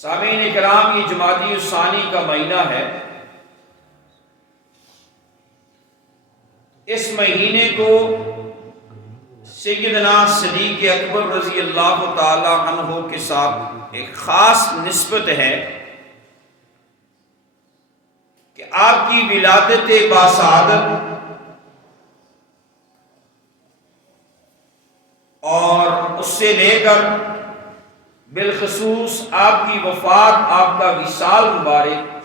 سامعین کرام، یہ جمادی الثانی کا مہینہ ہے۔ اس مہینے کو سیدنا صدیق اکبر رضی اللہ تعالی عنہ کے ساتھ ایک خاص نسبت ہے کہ آپ کی ولادت باسعادت اور اس سے لے کر بالخصوص آپ کی وفات، آپ کا وصال مبارک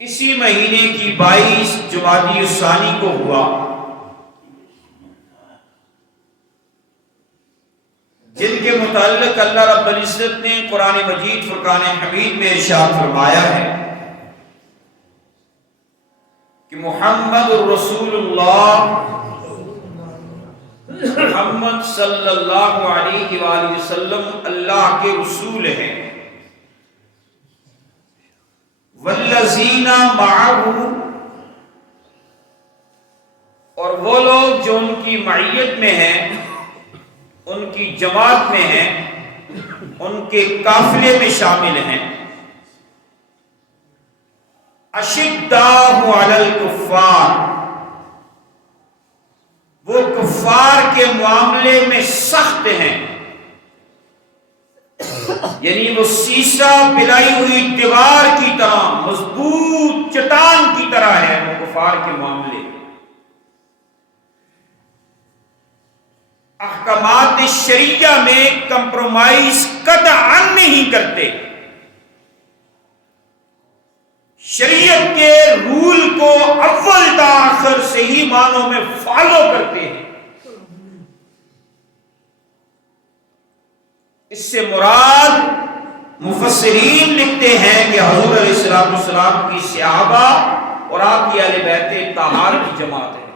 اسی مہینے کی 22 جمادی الثانی کو ہوا، جن کے متعلق اللہ رب العزت نے قرآن مجید فرقان حمید میں ارشاد فرمایا ہے کہ محمد الرسول اللہ، محمد صلی اللہ علیہ وآلہ وسلم اللہ کے رسول ہیں۔ والذین معہ، اور وہ لوگ جو ان کی معیت میں ہیں، ان کی جماعت میں ہیں، ان کے قافلے میں شامل ہیں۔ اشداء علی الکفار، وہ کفار کے معاملے میں سخت ہیں، یعنی وہ سیسا پلائی ہوئی دیوار کی طرح، مضبوط چٹان کی طرح ہے وہ کفار کے معاملے۔ احکامات شریعہ میں کمپرومائز قطعاً نہیں کرتے، شریعت کے رول کو اول تا آخر صحیح معنوں میں فالو کرتے ہیں۔ اس سے مراد مفسرین لکھتے ہیں کہ حضور علیہ السلام کی صحابہ اور آپ کی اہل بیت طاہر کی جماعت ہے،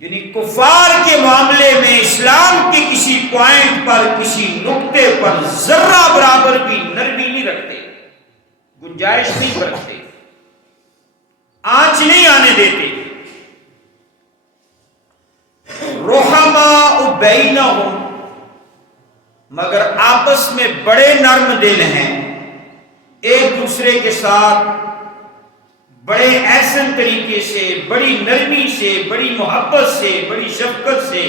یعنی کفار کے معاملے میں اسلام کے کسی پوائنٹ پر، کسی نقطے پر ذرہ برابر بھی نرمی نہیں رکھتے، گنجائش نہیں رکھتے، آنچ نہیں آنے دیتے۔ رحماء بینہم، مگر آپس میں بڑے نرم دل ہیں، ایک دوسرے کے ساتھ بڑے احسن طریقے سے، بڑی نرمی سے، بڑی محبت سے، بڑی شفقت سے،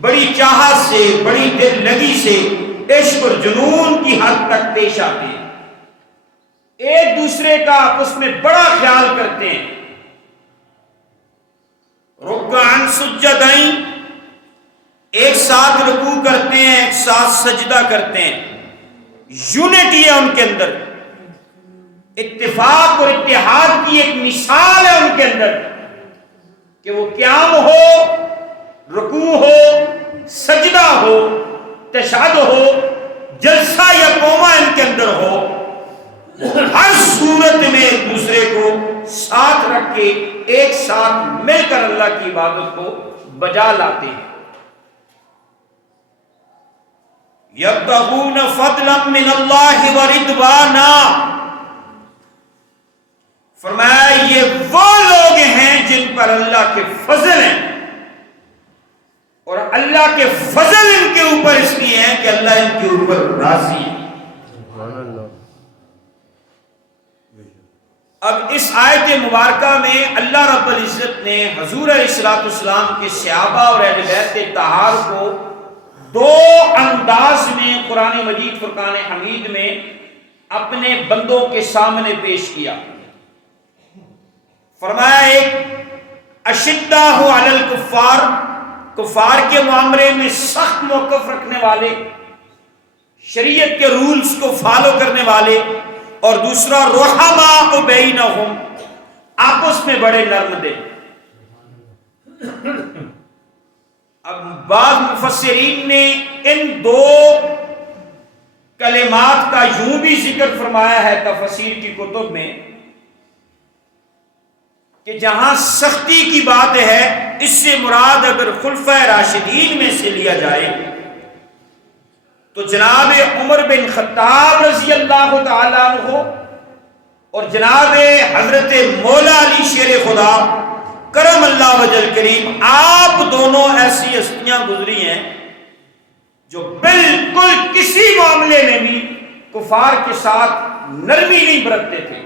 بڑی چاہت سے، بڑی دل لگی سے، عشق اور جنون کی حد تک پیش آتے ہیں، ایک دوسرے کا آپس میں بڑا خیال کرتے ہیں۔ رکعاً سجدین، ایک ساتھ رکوع کرتے ہیں، ایک ساتھ سجدہ کرتے ہیں، یونٹی ہے ان کے اندر، اتفاق اور اتحاد کی ایک مثال ہے ان کے اندر کہ وہ قیام ہو، رکوع ہو، سجدہ ہو، تشہد ہو، جلسہ یا قومہ ان کے اندر ہو، ہر صورت میں ایک دوسرے کو ساتھ رکھ کے ایک ساتھ مل کر اللہ کی عبادت کو بجا لاتے ہیں۔ یبتغون فضلا من اللہ ورضوانا، فرمایا یہ وہ لوگ ہیں جن پر اللہ کے فضل ہیں، اور اللہ کے فضل ان کے اوپر اس لیے ہیں کہ اللہ ان کے اوپر راضی ہے۔ اب اس آیت مبارکہ میں اللہ رب العزت نے حضور علیہ السلام کے صحابہ اور اہل بیت طاہر کو دو انداز میں قرآن مجید فرقان حمید میں اپنے بندوں کے سامنے پیش کیا۔ فرمایا ایک اشداء علی الکفار، کفار کے معاملے میں سخت موقف رکھنے والے، شریعت کے رولز کو فالو کرنے والے، اور دوسرا رحماء بینہم، آپس میں بڑے نرم دل۔ اب بعض مفسرین نے ان دو کلمات کا یوں بھی ذکر فرمایا ہے تفسیر کی کتب میں کہ جہاں سختی کی بات ہے، اس سے مراد اگر خلفۂ راشدین میں سے لیا جائے تو جناب عمر بن خطاب رضی اللہ تعالیٰ عنہ اور جناب حضرت مولا علی شیر خدا کرم اللہ وجل کریم، آپ دونوں ایسی ہستیاں گزری ہیں جو بالکل کسی معاملے میں بھی کفار کے ساتھ نرمی نہیں برتتے تھے.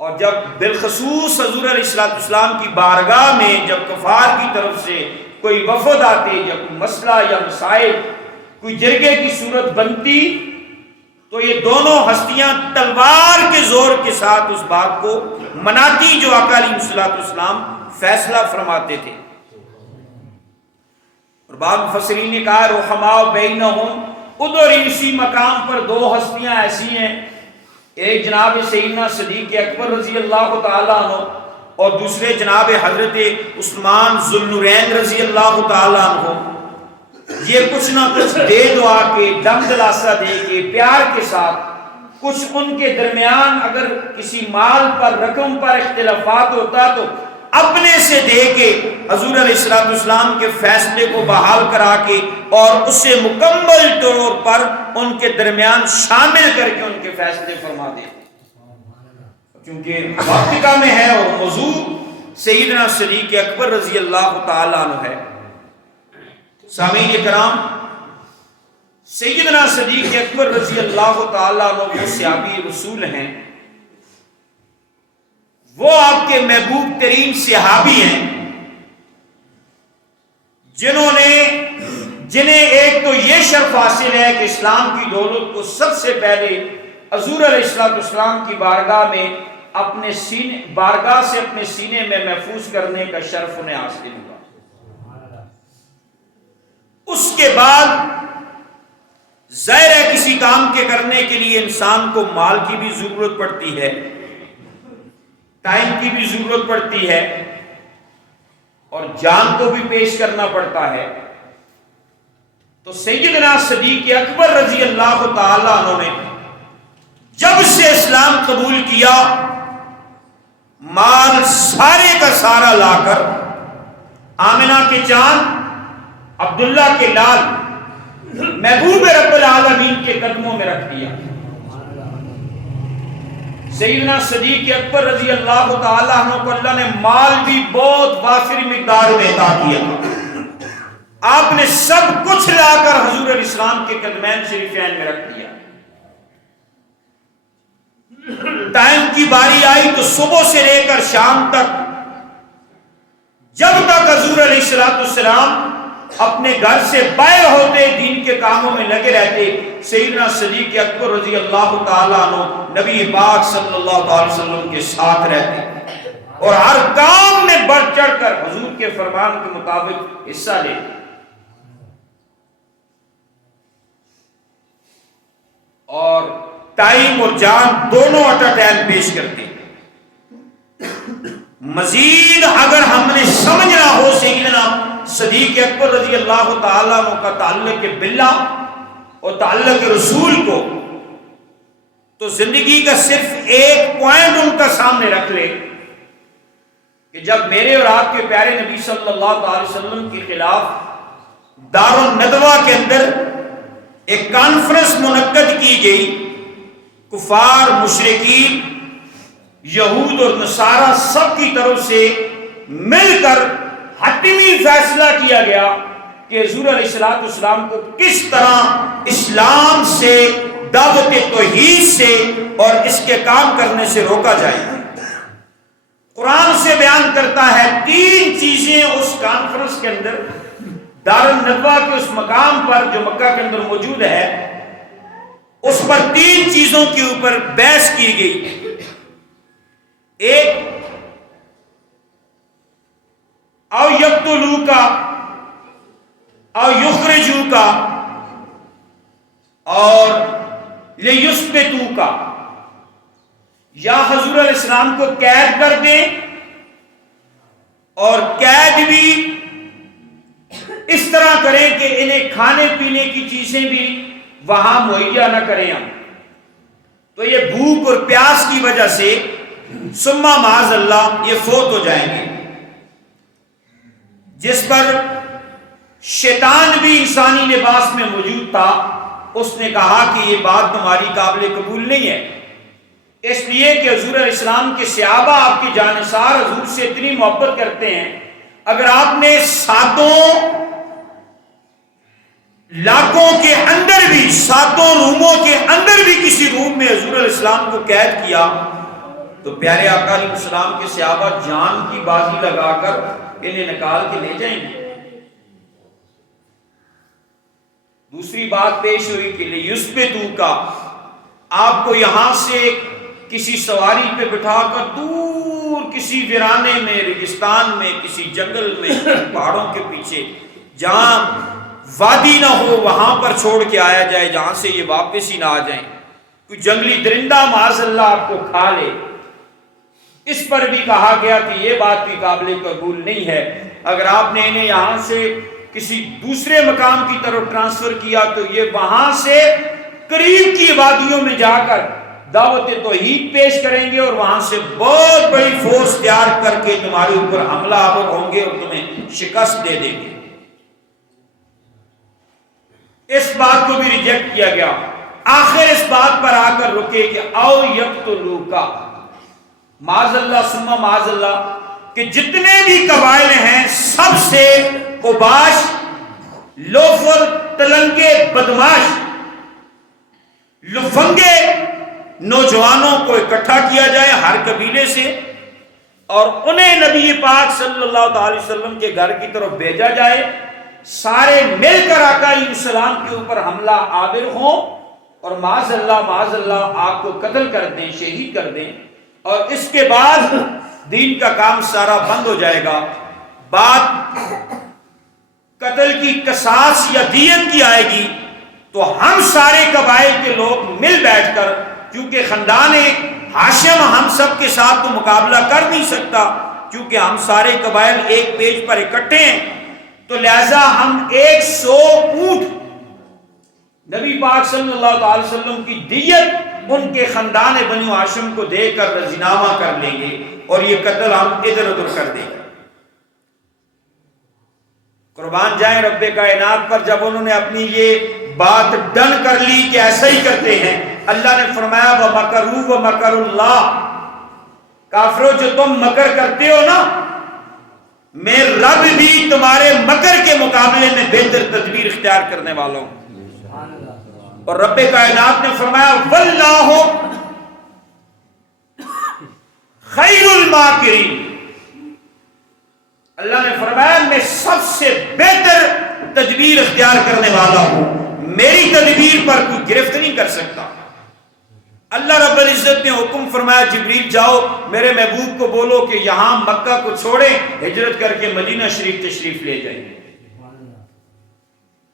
اور جب بالخصوص حضور علیہ السلام کی بارگاہ میں جب کفار کی طرف سے کوئی وفد آتے یا کوئی مسئلہ یا مسائل کوئی جرگے کی صورت بنتی تو یہ دونوں ہستیاں تلوار کے زور کے ساتھ اس بات کو مناتی جو آقا علیہ السلام فیصلہ فرماتے تھے. اور بعض مفسرین نے کہا رحماء بینہم، ادھر اسی مقام پر دو ہستیاں ایسی ہیں، ایک جناب سیدنا صدیق اکبر رضی اللہ تعالیٰ عنہ اور دوسرے جناب حضرت عثمان ذو النورین رضی اللہ تعالیٰ عنہ. یہ کچھ نہ کچھ دے دعا کے دم دلاسا دے کے پیار کے ساتھ کچھ ان کے درمیان اگر کسی مال پر رقم پر اختلافات ہوتا تو اپنے سے دے کے حضور علیہ السلام کے فیصلے کو بحال کرا کے اور اسے مکمل طور پر ان کے درمیان شامل کر کے ان کے فیصلے فرما دے. کیونکہ وقت کا میں ہے اور موضوع سیدنا صدیق اکبر رضی اللہ تعالیٰ عنہ ہے. سامعین کرام، سیدنا صدیق اکبر رضی اللہ تعالیٰ عنہ وہ صحابی رسول ہیں، وہ آپ کے محبوب ترین صحابی ہیں جنہیں ایک تو یہ شرف حاصل ہے کہ اسلام کی دولت کو سب سے پہلے حضور علیہ السلام کی بارگاہ میں اپنے سینے میں محفوظ کرنے کا شرف انہیں حاصل ہوا. اس کے بعد ظاہر ہے کسی کام کے کرنے کے لیے انسان کو مال کی بھی ضرورت پڑتی ہے، ٹائم کی بھی ضرورت پڑتی ہے اور جان کو بھی پیش کرنا پڑتا ہے. تو سیدنا صدیق اکبر رضی اللہ تعالی عنہ نے جب سے اسلام قبول کیا مال سارے کا سارا لا کر آمنہ کے چاند عبداللہ کے لال محبوب رب العالمین کے قدموں میں رکھ دیا. سیدنا صدیق اکبر رضی اللہ تعالیٰ عنہ کو اللہ نے مال بھی بہت وافر مقدار میں عطا کیا. آپ نے سب کچھ لا کر حضور علیہ السلام کے قدمین شریفین میں رکھ دیا. ٹائم کی باری آئی تو صبح سے لے کر شام تک جب تک حضور علیہ السلام اپنے گھر سے باہر ہوتے دین کے کاموں میں لگے رہتے، سیدنا صدیق اکبر رضی اللہ تعالیٰ عنہ نبی پاک صلی اللہ علیہ وسلم کے ساتھ رہتے اور ہر کام میں بڑھ چڑھ کر حضور کے فرمان کے مطابق حصہ لیتے. اور ٹائم اور جان دونوں اٹ اے ٹائم پیش کرتے. مزید اگر ہم نے سمجھنا ہو سیدنا صدیق اکبر رضی اللہ تعالیٰ عنہ کا تعلق باللہ اور تعلق رسول کو تو زندگی کا صرف ایک پوائنٹ ان کا سامنے رکھ لے کہ جب میرے اور آپ کے پیارے نبی صلی اللہ علیہ وسلم کے خلاف دار الندوہ کے اندر ایک کانفرنس منعقد کی گئی، کفار، مشرکین، یہود اور نصارہ سب کی طرف سے مل کر حتمی فیصلہ کیا گیا کہ حضور علیہ السلام کو کس طرح اسلام سے، دعوت توحید سے اور اس کے کام کرنے سے روکا جائے. قرآن سے بیان کرتا ہے 3 چیزیں اس کانفرنس کے اندر، دار الندوہ کے اس مقام پر جو مکہ کے اندر موجود ہے، اس پر 3 چیزوں کے اوپر بحث کی گئی. ایک، او یقتلوکا او یخرجوکا اور لیثبتوکا، یا حضور علیہ السلام کو قید کر دیں اور قید بھی اس طرح کریں کہ انہیں کھانے پینے کی چیزیں بھی وہاں مہیا نہ کریں ہم، تو یہ بھوک اور پیاس کی وجہ سے ثم معاذ اللہ یہ فوت ہو جائیں گے. جس پر شیطان بھی انسانی لباس میں موجود تھا، اس نے کہا کہ یہ بات تمہاری قابل قبول نہیں ہے، اس لیے کہ حضور علیہ السلام کے صحابہ آپ کی جانثار حضور سے اتنی محبت کرتے ہیں، اگر آپ نے ساتوں لاکھوں کے اندر بھی، 7 روموں کے اندر بھی کسی روم میں حضور علیہ السلام کو قید کیا تو پیارے آقا علیہ السلام کے صحابہ جان کی بازی لگا کر انہیں نکال کے لے جائیں گے۔ دوسری بات پیش ہوئی کہ لیثبتوا کا، آپ کو یہاں سے کسی سواری پہ بٹھا کر دور کسی ویرانے میں، ریگستان میں، کسی جنگل میں، پہاڑوں کے پیچھے جہاں وادی نہ ہو وہاں پر چھوڑ کے آیا جائے، جہاں سے یہ واپس ہی نہ آ جائیں، کوئی جنگلی درندہ معاذ اللہ آپ کو کھا لے۔ اس پر بھی کہا گیا کہ یہ بات بھی قابل قبول نہیں ہے، اگر آپ نے انہیں یہاں سے کسی دوسرے مقام کی طرف ٹرانسفر کیا تو یہ وہاں سے قریب کی وادیوں میں جا کر دعوت توحید پیش کریں گے اور وہاں سے بہت بڑی فورس تیار کر کے تمہارے اوپر حملہ آور ہوں گے اور تمہیں شکست دے دیں گے۔ اس بات کو بھی ریجیکٹ کیا گیا۔ آخر اس بات پر آ کر رکے کہ او یقتلوکا، معاذ اللہ ثم معاذ اللہ، کہ جتنے بھی قبائل ہیں سب سے اوباش، لوفر، تلنگے، بدماش، لفنگے نوجوانوں کو اکٹھا کیا جائے ہر قبیلے سے اور انہیں نبی پاک صلی اللہ تعالی وسلم کے گھر کی طرف بھیجا جائے، سارے مل کر آقا علیہ السلام کے اوپر حملہ آور ہوں اور معاذ اللہ آپ کو قتل کر دیں، شہید کر دیں، اور اس کے بعد دین کا کام سارا بند ہو جائے گا۔ بات قتل کی قصاص یا دیت کی آئے گی تو ہم سارے قبائل کے لوگ مل بیٹھ کر، کیونکہ خاندان ہاشم ہم سب کے ساتھ تو مقابلہ کر نہیں سکتا، کیونکہ ہم سارے قبائل ایک پیج پر اکٹھے ہیں، تو لہذا ہم 100 اونٹ نبی پاک صلی اللہ علیہ وسلم کی دیت ان کے خاندان بنو ہاشم کو دے کر رضینامہ کر لیں گے اور یہ قتل ہم ادھر ادھر کر دیں گے۔ قربان جائیں رب کائنات پر، جب انہوں نے اپنی یہ بات ڈن کر لی کہ ایسا ہی کرتے ہیں، اللہ نے فرمایا وَمَكَرُوا وَمَكَرُ اللَّهُ، کافروں جو تم مکر کرتے ہو نا، میں رب بھی تمہارے مکر کے مقابلے میں بہتر تدبیر اختیار کرنے والا ہوں۔ اور رب کائنات نے فرمایا وَاللَّهُ خَيْرُ الْمَاكِرِينَ، اللہ نے فرمایا میں سب سے بہتر تدبیر اختیار کرنے والا ہوں، میری تدبیر پر کوئی گرفت نہیں کر سکتا۔ اللہ رب العزت نے حکم فرمایا جبریل جاؤ میرے محبوب کو بولو کہ یہاں مکہ کو چھوڑیں، ہجرت کر کے مدینہ شریف تشریف لے جائیں۔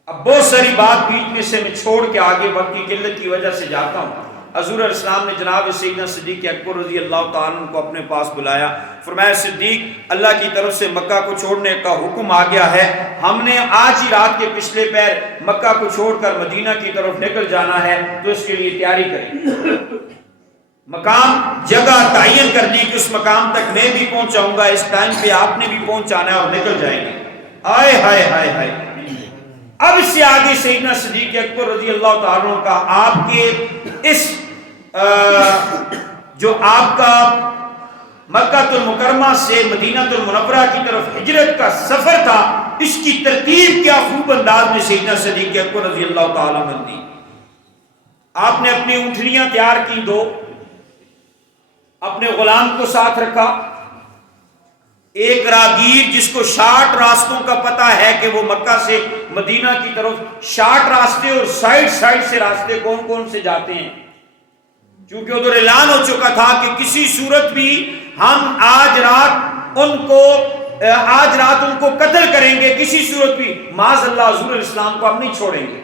اب بہت ساری بات بیچ میں سے میں چھوڑ کے آگے وقت کی قلت کی وجہ سے جاتا ہوں۔ حضور علیہ السلام نے جناب سیدنا صدیق اکبر رضی اللہ تعالیٰ عنہ کو اپنے پاس بلایا، فرمایا صدیق اللہ کی طرف سے مکہ کو چھوڑنے کا حکم آ گیا ہے، ہم نے آج ہی رات کے پچھلے پیر مکہ کو چھوڑ کر مدینہ کی طرف نکل جانا ہے، تو اس کے لیے تیاری کریں۔ مقام جگہ تعین کر لی کہ اس مقام تک میں بھی پہنچاؤں گا، اس ٹائم پہ آپ نے بھی پہنچانا ہے اور نکل جائیں گے۔ آئے ہائے ہائے ہائے، اب اس سے آگے سیدنا صدیق اکبر رضی اللہ تعالیٰ عنہ کا آپ کے اس جو آپ کا مکہ المکرمہ سے مدینہ المنورہ کی طرف ہجرت کا سفر تھا، اس کی ترتیب کیا خوب انداز میں سیدنا صدیق اکبر رضی اللہ تعالیٰ عنہ دی۔ آپ نے اپنی اونٹنیاں تیار کی 2، اپنے غلام کو ساتھ رکھا، ایک راگیر جس کو 60 راستوں کا پتہ ہے کہ وہ مکہ سے مدینہ کی طرف 60 راستے اور سائڈ سے راستے کون کون سے جاتے ہیں، چونکہ ادھر اعلان ہو چکا تھا کہ کسی صورت بھی ہم آج رات ان کو قتل کریں گے، کسی صورت بھی معاذ اللہ حضور علیہ السلام کو ہم نہیں چھوڑیں گے۔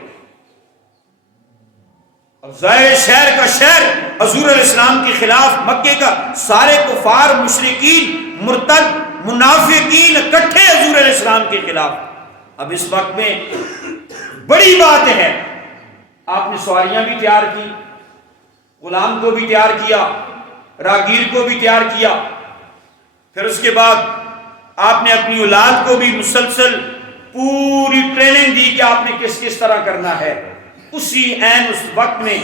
ظاہر شہر کا شہر حضور علیہ السلام کے خلاف، مکے کا سارے کفار، مشرکین، مرتد، منافقین اکٹھے حضور علیہ السلام کے خلاف۔ اب اس وقت میں بڑی بات ہے، آپ نے سواریاں بھی تیار کی، غلام کو بھی تیار کیا، راگیر کو بھی تیار کیا، پھر اس کے بعد آپ نے اپنی اولاد کو بھی مسلسل پوری ٹریننگ دی کہ آپ نے کس طرح کرنا ہے۔ اسی عین اس وقت میں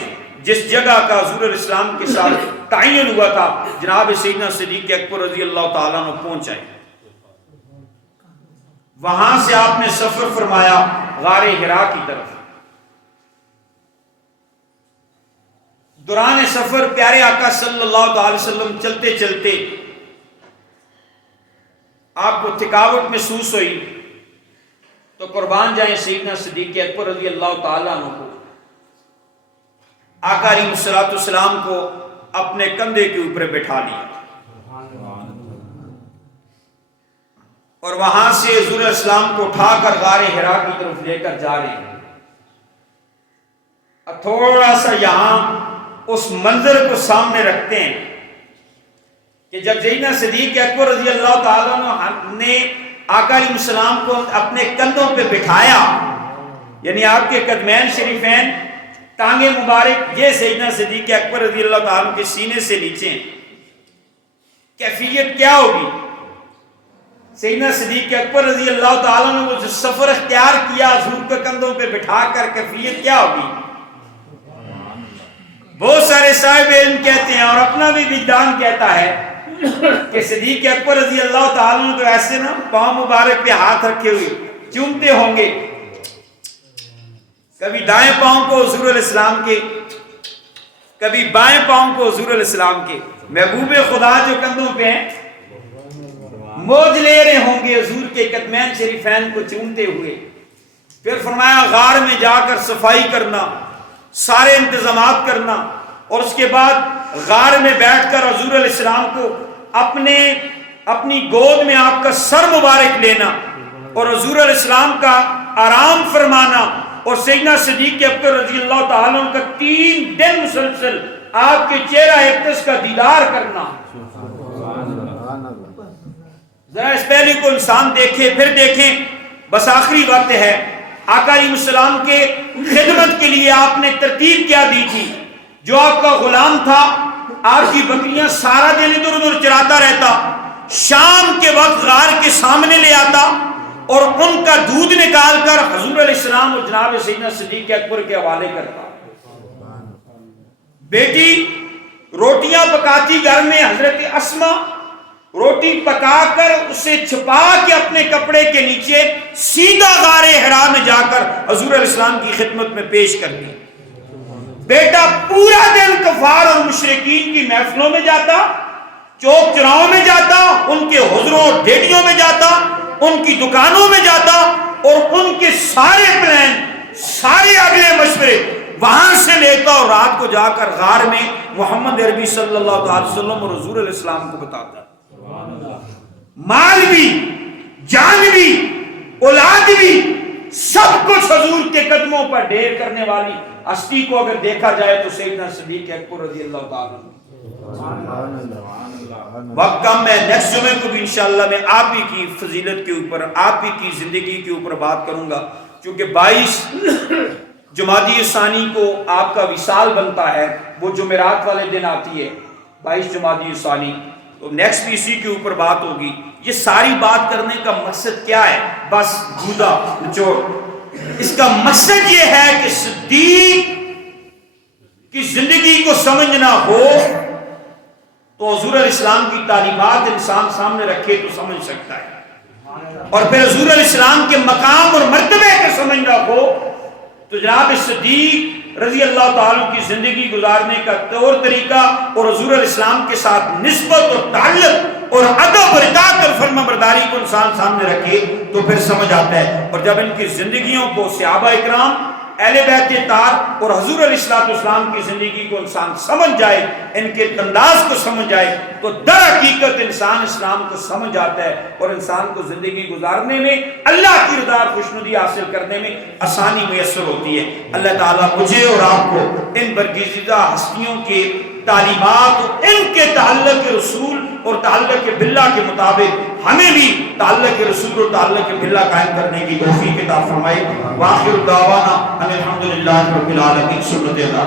جس جگہ کا حضور علیہ السلام کے ساتھ تعین ہوا تھا، جناب سیدنا صدیق اکبر رضی اللہ تعالیٰ عنہ پہنچ آئے۔ وہاں سے آپ نے سفر فرمایا غار حرا کی طرف۔ دوران سفر پیارے آقا صلی اللہ تعالی وسلم چلتے چلتے آپ کو تھکاوٹ محسوس ہوئی تو قربان جائیں سیدنا صدیق اکبر رضی اللہ تعالیٰ عنہ کو آقا علیہ الصلوۃ والسلام کو اپنے کندھے کے اوپر بٹھا لیا اور وہاں سے حضور اسلام کو اٹھا کر غار حرا کی طرف لے کر جا رہے ہیں۔ اب تھوڑا سا یہاں اس منظر کو سامنے رکھتے ہیں کہ جب سیدنا صدیق اکبر رضی اللہ تعالیٰ عنہ نے آقا علیہ السلام کو اپنے کندھوں پہ بٹھایا، یعنی آپ کے قدمین شریفین ٹانگیں مبارک یہ سیدنا صدیق اکبر رضی اللہ تعالیٰ عنہ کے سینے سے نیچے ہیں، کیفیت کیا ہوگی؟ سیدنا صدیق اکبر رضی اللہ تعالیٰ عنہ نے جو سفر اختیار کیا حضور کے کندھوں پہ بٹھا کر، کیفیت کیا ہوگی؟ بہت سارے صاحب علم کہتے ہیں اور اپنا بھی وجدان کہتا ہے کہ صدیق اکبر رضی اللہ تعالیٰ عنہ تو ایسے نا پاؤں مبارک پہ ہاتھ رکھے ہوئے چومتے ہوں گے، کبھی دائیں پاؤں کو حضور علیہ السلام کے، کبھی بائیں پاؤں کو حضور علیہ السلام کے، محبوب خدا جو کندھوں پہ ہیں موج لے رہے ہوں گے حضور کے قدمین شریفین کو چومتے ہوئے۔ پھر فرمایا غار میں جا کر صفائی کرنا، سارے انتظامات کرنا، اور اس کے بعد غار میں بیٹھ کر حضور علیہ السلام کو اپنی گود میں آپ کا سر مبارک لینا اور حضور علیہ السلام کا آرام فرمانا، اور سیدنا صدیق اکبر رضی اللہ تعالیٰ عنہ کا 3 دن مسلسل آپ کے چہرہ اقدس کا دیدار کرنا۔ ذرا اس پہلے کو انسان دیکھے پھر دیکھیں، بس آخری وقت ہے، آقا علیہ السلام کے خدمت کے لیے آپ نے ترتیب کیا دی تھی؟ جو آپ کا غلام تھا آپ کی بکریاں سارا دن ادھر ادھر چراتا رہتا، شام کے وقت غار کے سامنے لے آتا اور ان کا دودھ نکال کر حضور علیہ السلام اور جناب سیدنا صدیق اکبر کے حوالے کرتا۔ بیٹی روٹیاں پکاتی گھر میں، حضرت اسما روٹی پکا کر اسے چھپا کے اپنے کپڑے کے نیچے سیدھا غار حرا میں جا کر حضور علیہ السلام کی خدمت میں پیش کر دی۔ بیٹا پورا دن کفار اور مشرکین کی محفلوں میں جاتا، چوک چراہوں میں جاتا، ان کے حضروں اور ڈیڈیوں میں جاتا، ان کی دکانوں میں جاتا، اور ان کے سارے پلان، سارے اگلے مشورے وہاں سے لیتا اور رات کو جا کر غار میں محمد عربی صلی اللہ علیہ وسلم اور حضور علیہ السلام کو بتاتا۔ مال بھی، جان بھی، اولاد بھی، سب کچھ حضور کے قدموں پر ڈھیر کرنے والی ہستی کو اگر دیکھا جائے تو سیدنا صدیق اکبر رضی اللہ تعالیٰ عنہ۔ وقت کم ہے، نیکسٹ جمعے کو بھی انشاءاللہ میں آپ ہی کی فضیلت کے اوپر، آپ ہی کی زندگی کے اوپر بات کروں گا، کیونکہ 22 جمادی ثانی کو آپ کا وصال بنتا ہے، وہ جمعرات والے دن آتی ہے 22 جمادی ثانی، تو نیکسٹ بھی اسی کے اوپر بات ہوگی۔ یہ ساری بات کرنے کا مقصد کیا ہے؟ بس گودا نچوڑ، اس کا مقصد یہ ہے کہ صدیق کی زندگی کو سمجھنا ہو تو حضور علیہ السلام کی تعلیمات انسان سامنے رکھے تو سمجھ سکتا ہے، اور پھر حضور علیہ السلام کے مقام اور مرتبے کو سمجھنا ہو تو جناب صدیق رضی اللہ تعالیٰ کی زندگی گزارنے کا طور طریقہ اور حضور علیہ السلام کے ساتھ نسبت اور تعلق اور ادب اور اطاعت اور فرما برداری کو انسان سامنے رکھے تو پھر سمجھ آتا ہے۔ اور جب ان کی زندگیوں کو صحابہ اکرام، اہل بیت طاہر اور حضور علیہ السلام کی زندگی کو انسان سمجھ جائے، ان کے انداز کو سمجھ جائے، تو در حقیقت انسان اسلام کو سمجھ جاتا ہے اور انسان کو زندگی گزارنے میں، اللہ کی رضا اور خوشنودی حاصل کرنے میں آسانی میسر ہوتی ہے۔ اللہ تعالیٰ مجھے اور آپ کو ان برگزیدہ ہستیوں کے تعلیمات اور ان کے تعلق رسول اور تعلق باللہ کے مطابق ہمیں بھی تعلق رسول اور تعلق باللہ قائم کرنے کی توفیق عطا فرمائے۔ وآخر دعوانا ان الحمدللہ رب العالمین۔ سنت ادا۔